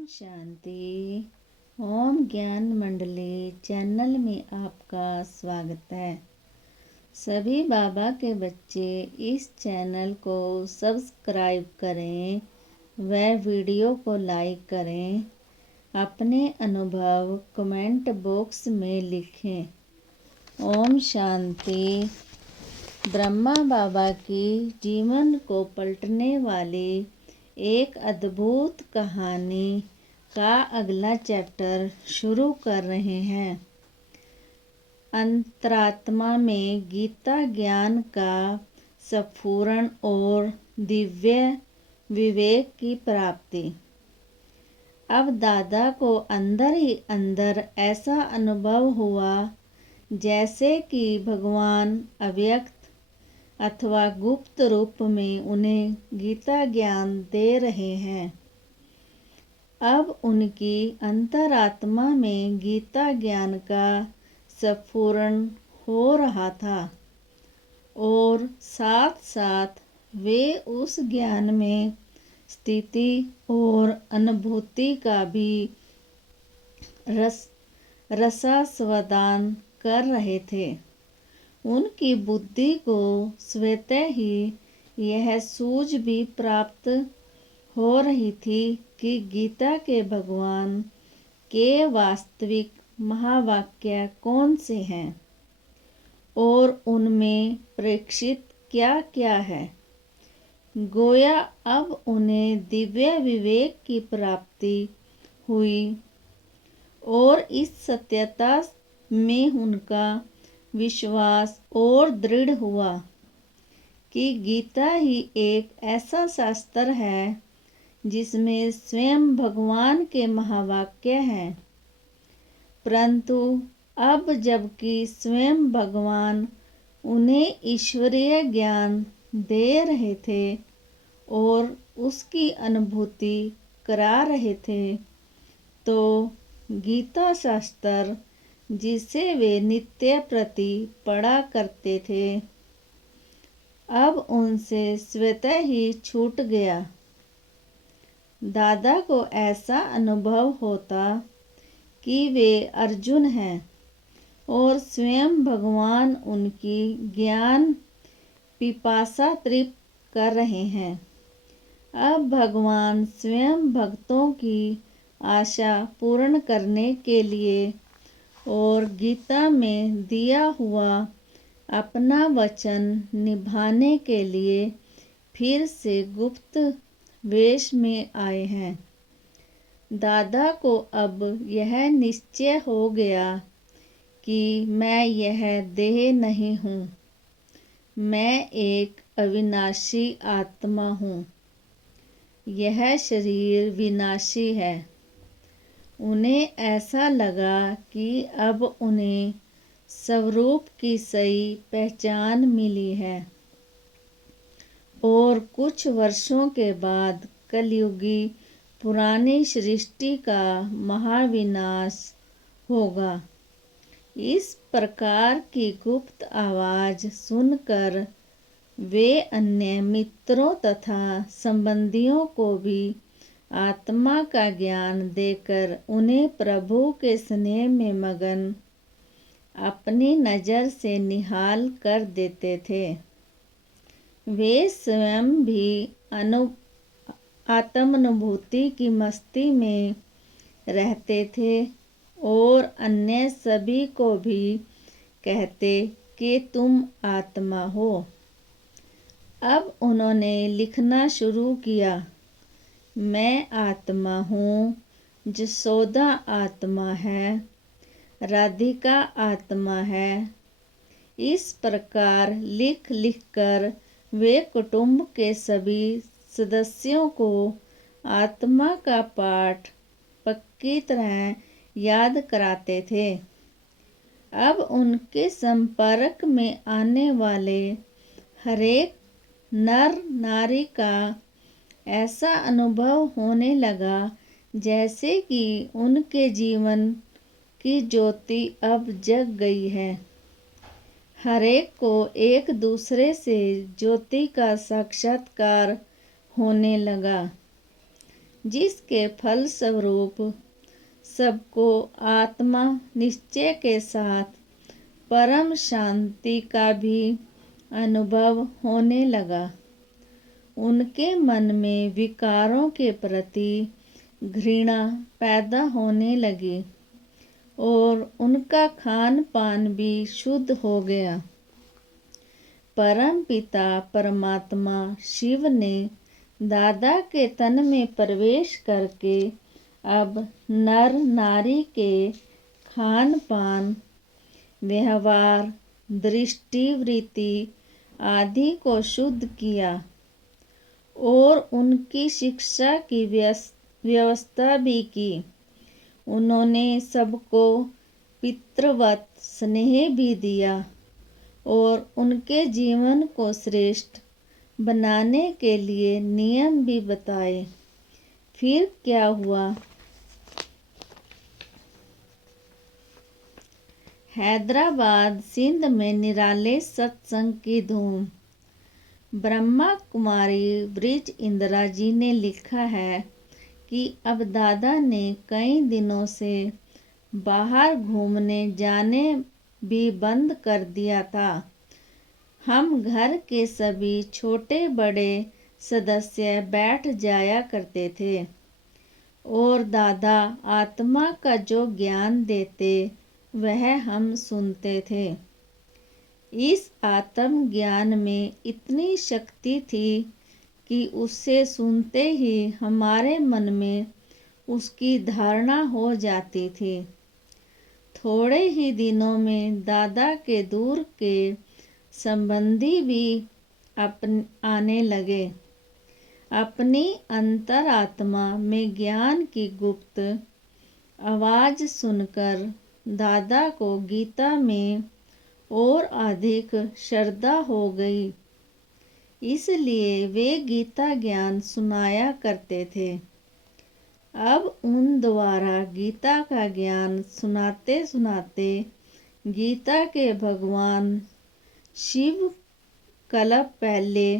शांति। ओम ज्ञान मंडली चैनल में आपका स्वागत है। सभी बाबा के बच्चे इस चैनल को सब्सक्राइब करें व वीडियो को लाइक करें। अपने अनुभव कमेंट बॉक्स में लिखें। ओम शांति। ब्रह्मा बाबा की जीवन को पलटने वाली एक अद्भुत कहानी का अगला चैप्टर शुरू कर रहे हैं। अंतरात्मा में गीता ज्ञान का स्फुरण और दिव्य विवेक की प्राप्ति। अब दादा को अंदर ही अंदर ऐसा अनुभव हुआ जैसे कि भगवान अव्यक्त अथवा गुप्त रूप में उन्हें गीता ज्ञान दे रहे हैं। अब उनकी अंतरात्मा में गीता ज्ञान का स्फुरण हो रहा था और साथ साथ वे उस ज्ञान में स्थिति और अनुभूति का भी रसास्वादन कर रहे थे। उनकी बुद्धि को स्वतः ही यह सूझ भी प्राप्त हो रही थी कि गीता के भगवान के वास्तविक महावाक्य कौन से हैं और उनमें प्रेक्षित क्या क्या है। गोया अब उन्हें दिव्य विवेक की प्राप्ति हुई और इस सत्यता में उनका विश्वास और दृढ़ हुआ कि गीता ही एक ऐसा शास्त्र है जिसमें स्वयं भगवान के महावाक्य हैं। परंतु अब जबकि स्वयं भगवान उन्हें ईश्वरीय ज्ञान दे रहे थे और उसकी अनुभूति करा रहे थे, तो गीता शास्त्र जिसे वे नित्य प्रति पढ़ा करते थे अब उनसे स्वतः ही छूट गया। दादा को ऐसा अनुभव होता कि वे अर्जुन हैं और स्वयं भगवान उनकी ज्ञान पिपासा तृप्त कर रहे हैं। अब भगवान स्वयं भक्तों की आशा पूर्ण करने के लिए और गीता में दिया हुआ अपना वचन निभाने के लिए फिर से गुप्त वेश में आए हैं। दादा को अब यह निश्चय हो गया कि मैं यह देह नहीं हूँ, मैं एक अविनाशी आत्मा हूँ। यह शरीर विनाशी है। उन्हें ऐसा लगा कि अब उन्हें स्वरूप की सही पहचान मिली है और कुछ वर्षों के बाद कलयुगी पुरानी सृष्टि का महाविनाश होगा। इस प्रकार की गुप्त आवाज सुनकर वे अन्य मित्रों तथा संबंधियों को भी आत्मा का ज्ञान देकर उन्हें प्रभु के स्नेह में मगन अपनी नज़र से निहाल कर देते थे। वे स्वयं भी आत्मानुभूति की मस्ती में रहते थे और अन्य सभी को भी कहते कि तुम आत्मा हो। अब उन्होंने लिखना शुरू किया, मैं आत्मा हूँ, जसोदा आत्मा है, राधिका आत्मा है। इस प्रकार लिख लिख कर वे कुटुंब के सभी सदस्यों को आत्मा का पाठ पक्की तरह याद कराते थे। अब उनके संपर्क में आने वाले हरेक नर नारी का ऐसा अनुभव होने लगा जैसे कि उनके जीवन की ज्योति अब जग गई है। हरेक को एक दूसरे से ज्योति का साक्षात्कार होने लगा। जिसके फल स्वरूप सबको आत्मा निश्चय के साथ परम शांति का भी अनुभव होने लगा। उनके मन में विकारों के प्रति घृणा पैदा होने लगी और उनका खान पान भी शुद्ध हो गया। परम पिता परमात्मा शिव ने दादा के तन में प्रवेश करके अब नर नारी के खान पान, व्यवहार, दृष्टि, वृत्ति आदि को शुद्ध किया और उनकी शिक्षा की व्यवस्था भी की। उन्होंने सबको पितृवत स्नेह भी दिया और उनके जीवन को श्रेष्ठ बनाने के लिए नियम भी बताए। फिर क्या हुआ? हैदराबाद सिंध में निराले सत्संग की धूम। ब्रह्मा कुमारी ब्रिज इंदिरा जी ने लिखा है कि अब दादा ने कई दिनों से बाहर घूमने जाने भी बंद कर दिया था। हम घर के सभी छोटे बड़े सदस्य बैठ जाया करते थे और दादा आत्मा का जो ज्ञान देते वह हम सुनते थे। इस आत्म ज्ञान में इतनी शक्ति थी कि उससे सुनते ही हमारे मन में उसकी धारणा हो जाती थी। थोड़े ही दिनों में दादा के दूर के संबंधी भी आने लगे। अपनी अंतरात्मा में ज्ञान की गुप्त आवाज सुनकर दादा को गीता में और अधिक श्रद्धा हो गई, इसलिए वे गीता ज्ञान सुनाया करते थे। अब उन द्वारा गीता का ज्ञान सुनाते सुनाते गीता के भगवान शिव कल्प पहले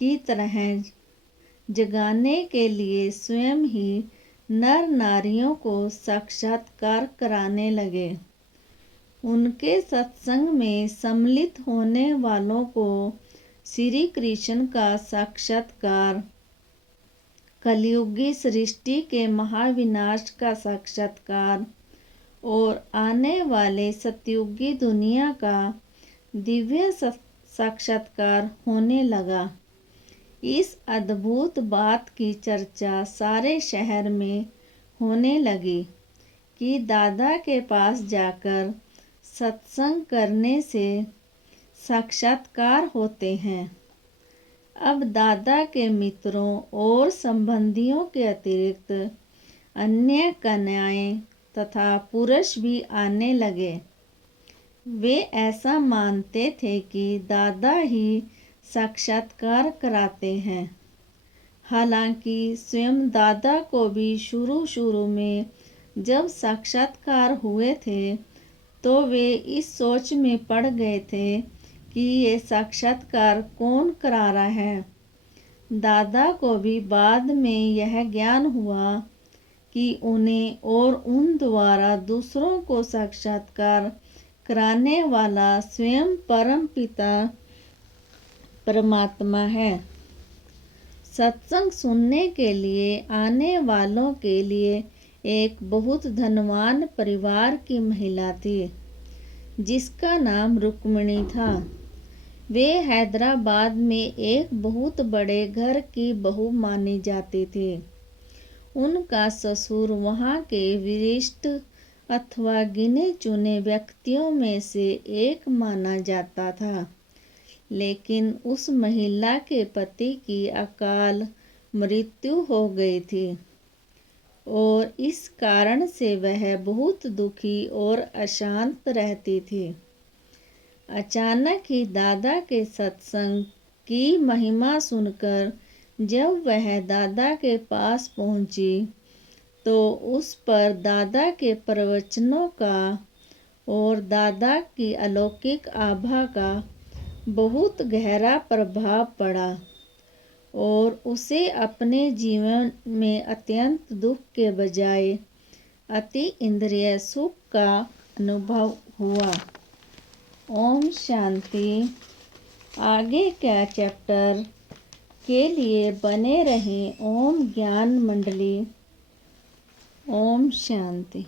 की तरह जगाने के लिए स्वयं ही नर नारियों को साक्षात्कार कराने लगे। उनके सत्संग में सम्मिलित होने वालों को श्री कृष्ण का साक्षात्कार, कलयुगी सृष्टि के महाविनाश का साक्षात्कार और आने वाले सतयुगी दुनिया का दिव्य साक्षात्कार होने लगा। इस अद्भुत बात की चर्चा सारे शहर में होने लगी कि दादा के पास जाकर सत्संग करने से साक्षात्कार होते हैं। अब दादा के मित्रों और संबंधियों के अतिरिक्त अन्य कन्याएं तथा पुरुष भी आने लगे। वे ऐसा मानते थे कि दादा ही साक्षात्कार कराते हैं। हालांकि स्वयं दादा को भी शुरू में जब साक्षात्कार हुए थे तो वे इस सोच में पड़ गए थे कि ये साक्षात्कार कौन करा रहा है। दादा को भी बाद में यह ज्ञान हुआ कि उन्हें और उन द्वारा दूसरों को साक्षात्कार कराने वाला स्वयं परम पिता परमात्मा है। सत्संग सुनने के लिए आने वालों के लिए एक बहुत धनवान परिवार की महिला थी जिसका नाम रुक्मिणी था। वे हैदराबाद में एक बहुत बड़े घर की बहू मानी जाती थी। उनका ससुर वहाँ के वरिष्ठ अथवा गिने चुने व्यक्तियों में से एक माना जाता था, लेकिन उस महिला के पति की अकाल मृत्यु हो गई थी और इस कारण से वह बहुत दुखी और अशांत रहती थी। अचानक ही दादा के सत्संग की महिमा सुनकर जब वह दादा के पास पहुंची तो उस पर दादा के प्रवचनों का और दादा की अलौकिक आभा का बहुत गहरा प्रभाव पड़ा और उसे अपने जीवन में अत्यंत दुख के बजाय अति इंद्रिय सुख का अनुभव हुआ। ओम शांति। आगे क्या चैप्टर के लिए बने रहें ओम ज्ञान मंडली। ओम शांति।